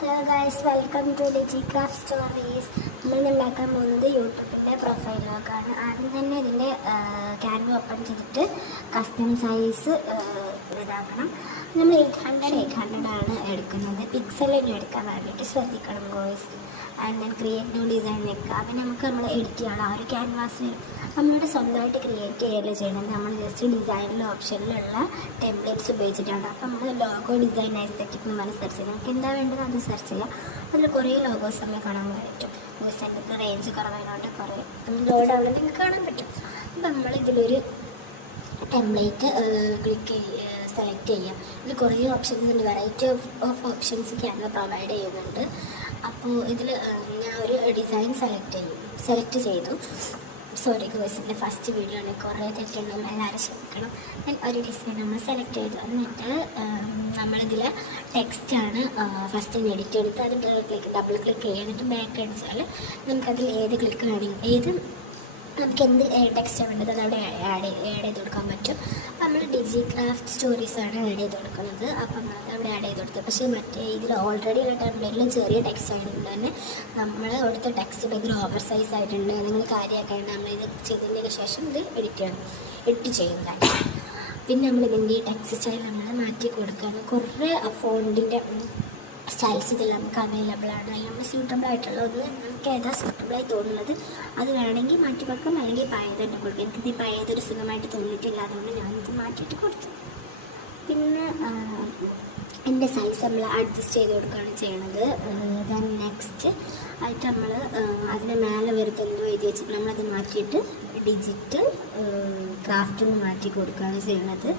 Hello guys, welcome to Digi Craft Stories. നമ്മൾ ഉണ്ടാക്കാൻ പോകുന്നത് യൂട്യൂബിൻ്റെ പ്രൊഫൈൽ വർക്കാണ്. ആദ്യം തന്നെ ഇതിൻ്റെ ക്യാൻവ ഓപ്പൺ ചെയ്തിട്ട് കസ്റ്റം സൈസ് ഇതാക്കണം. നമ്മൾ 800 ആണ് എടുക്കുന്നത്. പിക്സലിന് എടുക്കാൻ വേണ്ടിയിട്ട് ശ്രദ്ധിക്കണം guys. And then create new design വെക്കുക. പിന്നെ നമ്മൾ എഡിറ്റ് ചെയ്യണം. ആ ഒരു ക്യാൻവാസിൽ നമ്മളുടെ സ്വന്തമായിട്ട് ക്രിയേറ്റ് ചെയ്യല് ചെയ്യണത്. നമ്മൾ ജസ്റ്റ് ഡിസൈനിലെ ഓപ്ഷനിലുള്ള ടെംപ്ലേറ്റ്സ് ഉപയോഗിച്ചിട്ടാണ്. അപ്പോൾ നമ്മൾ ലോഗോ ഡിസൈൻ എസ്തെറ്റിക് എന്ന് പറഞ്ഞ് സെർച്ച് ചെയ്യാം. നമുക്ക് എന്താ വേണ്ടത് അത് സെർച്ച് ചെയ്യാം. അതിൽ കുറേ ലോഗോസ് നമുക്ക് കാണാൻ പറ്റും. ന്യൂസിൻ്റെ റേഞ്ച് കുറവായതുകൊണ്ട് കുറേ ലോഡ് ആവുന്നത് നിങ്ങൾക്ക് കാണാൻ പറ്റും. അപ്പോൾ നമ്മൾ ഇതിലൊരു ടെംപ്ലേറ്റ് സെലക്ട് ചെയ്യാം. ഇതിൽ കുറേ ഓപ്ഷൻസ് ഉണ്ട്. Variety of options Canva provide ചെയ്യുന്നുണ്ട്. അപ്പോൾ ഇതിൽ ഞാൻ ഒരു ഡിസൈൻ സെലക്ട് ചെയ്തു. സോറി ഗോയ്സ്, ഇതിൻ്റെ ഫസ്റ്റ് വീഡിയോ ആണ്, കുറേ തെറ്റുണ്ടെങ്കിൽ എല്ലാവരും ശ്രമിക്കണം. ഞാൻ ഒരു ഡിസൈൻ നമ്മൾ സെലക്ട് ചെയ്തു. എന്നിട്ട് നമ്മളിതിൽ ടെക്സ്റ്റാണ് ഫസ്റ്റ് എഡിറ്റ് എടുത്ത് അത് ഡബിൾ ക്ലിക്ക് ചെയ്യുക. എന്നിട്ട് ബാക്ക് അടിച്ചാൽ നമുക്കതിൽ ഏത് ക്ലിക്ക് വേണമെങ്കിൽ നമുക്ക് എന്ത് ടെക്സ്റ്റാണ് വേണ്ടത് അത് അവിടെ ആഡ് ചെയ്ത് കൊടുക്കാൻ പറ്റും. അപ്പം നമ്മൾ ഡിജി ക്രാഫ്റ്റ് സ്റ്റോറീസാണ് ആഡ് ചെയ്ത് കൊടുക്കുന്നത്. അപ്പം അത് അവിടെ ആഡ് ചെയ്ത് കൊടുത്തത്. പക്ഷേ മറ്റേ ഇതിൽ ഓൾറെഡി ഉള്ള ടെംപ്ലേറ്റിൽ ചെറിയ ടെക്സ്റ്റ് ആയതുകൊണ്ട് തന്നെ നമ്മൾ കൊടുത്ത ടെക്സ്റ്റ് ഭയങ്കര ഓവർ സൈസ് ആയിട്ടുണ്ട്. നിങ്ങൾ കാര്യമാക്കാണ്ട് നമ്മളിത് ചെയ്തതിന് ശേഷം ഇത് എഡിറ്റ് ചെയ്യുന്നതാണ്. പിന്നെ നമ്മളിതിൻ്റെ ഈ ടെക്സ്റ്റ് സ്റ്റൈൽ നമ്മൾ മാറ്റി കൊടുക്കുകയാണ്. കുറേ ഫോണ്ടിൻ്റെ സ്റ്റൈൽസ് ഇതിൽ നമുക്ക് അവൈലബിൾ ആണ്. അതിൽ നമ്മൾ സ്യൂട്ടബിൾ ആയിട്ടുള്ളത് നമുക്ക് ഏതാ സ്യൂട്ടബിളായി തോന്നുന്നത് അത് വേണമെങ്കിൽ മാറ്റി കൊടുക്കാം, അല്ലെങ്കിൽ പഴയത് തന്നെ കൊടുക്കാം. എനിക്കിത് പഴയതൊരു സുഖമായിട്ട് തോന്നിയിട്ടില്ല, അതുകൊണ്ട് ഞാനിത് മാറ്റിയിട്ട് കൊടുത്തു. പിന്നെ എൻ്റെ സൈസ് നമ്മൾ അഡ്ജസ്റ്റ് ചെയ്ത് കൊടുക്കുകയാണ് ചെയ്യണത്. ദെൻ നെക്സ്റ്റ് ആയിട്ട് നമ്മൾ അതിൻ്റെ മേലെ വെറുതെ എന്തോ എഴുതി വെച്ചിട്ട് നമ്മളത് മാറ്റിയിട്ട് ഡിജിറ്റൽ ക്രാഫ്റ്റ് ഒന്ന് മാറ്റി കൊടുക്കുകയാണ് ചെയ്യുന്നത്.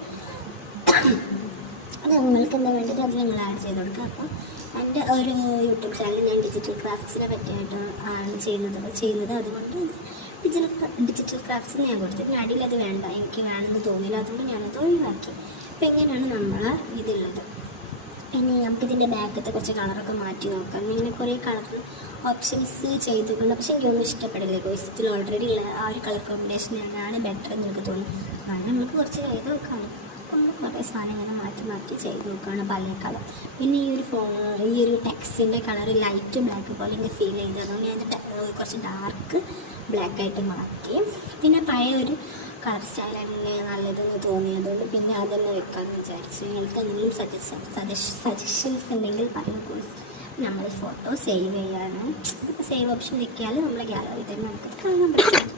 അത് നിങ്ങൾക്ക് എന്താ വേണ്ടത് അത് നിങ്ങൾ ആഡ് ചെയ്ത് കൊടുക്കുക. അപ്പോൾ എൻ്റെ ഒരു യൂട്യൂബ് ചാനൽ ഞാൻ ഡിജിറ്റൽ ക്രാഫ്റ്റ്സിനെ പറ്റിയായിട്ട് ആണ് ചെയ്യുന്നത്. അതുകൊണ്ട് ഡിജിറ്റൽ ക്രാഫ്റ്റ്സിന് ഞാൻ കൊടുത്തിട്ട് അടിയിൽ അത് വേണ്ട, എനിക്ക് വേണമെന്ന് തോന്നിയില്ല, അതുകൊണ്ട് ഞാനത് ഒഴിവാക്കി. അപ്പോൾ എങ്ങനെയാണ് നമ്മൾ ഇതുള്ളത്. ഇനി നമുക്കിതിൻ്റെ ബാക്കത്തെ കുറച്ച് കളറൊക്കെ മാറ്റി നോക്കാം. ഇങ്ങനെ കുറേ കളർ ഓപ്ഷൻസ് ചെയ്തിട്ടുണ്ട്. പക്ഷേ എനിക്കൊന്നും ഇഷ്ടപ്പെടില്ല ഗോയ്സ്. ഇതിൽ ഓൾറെഡി ഉള്ള ആ ഒരു കളർ കോമ്പിനേഷൻ എന്നാണ് ബെറ്റർ എന്ന് എനിക്ക് തോന്നി. കാരണം നമുക്ക് കുറച്ച് ചെയ്ത് നോക്കാം. നമ്മൾ കുറേ സാധനങ്ങൾ മാറ്റി ചെയ്ത് നോക്കുകയാണ് പല കളർ. പിന്നെ ഈ ഒരു ടെക്സ്റ്റിൻ്റെ കളർ ലൈറ്റ് ബ്ലാക്ക് പോലെ എനിക്ക് ഫീൽ ചെയ്തത്. അതുകൊണ്ട് ഞാൻ കുറച്ച് ഡാർക്ക് ബ്ലാക്കായിട്ട് മാറ്റി. പിന്നെ പഴയ ഒരു കളർ സ്റ്റൈൽ തന്നെ നല്ലതെന്ന് തോന്നിയതുകൊണ്ട് പിന്നെ അതൊന്ന് വെക്കാമെന്ന് വിചാരിച്ചു. നിങ്ങൾക്ക് എന്തെങ്കിലും സജഷൻസ് ഉണ്ടെങ്കിൽ പറയും കോഴ്സ്. നമ്മൾ ഫോട്ടോ സേവ് ചെയ്യാണ്. സേവ് ഓപ്ഷൻ വെക്കിയാൽ നമ്മളെ ഗാലറി തന്നെ നമുക്ക് കാണാൻ പറ്റും.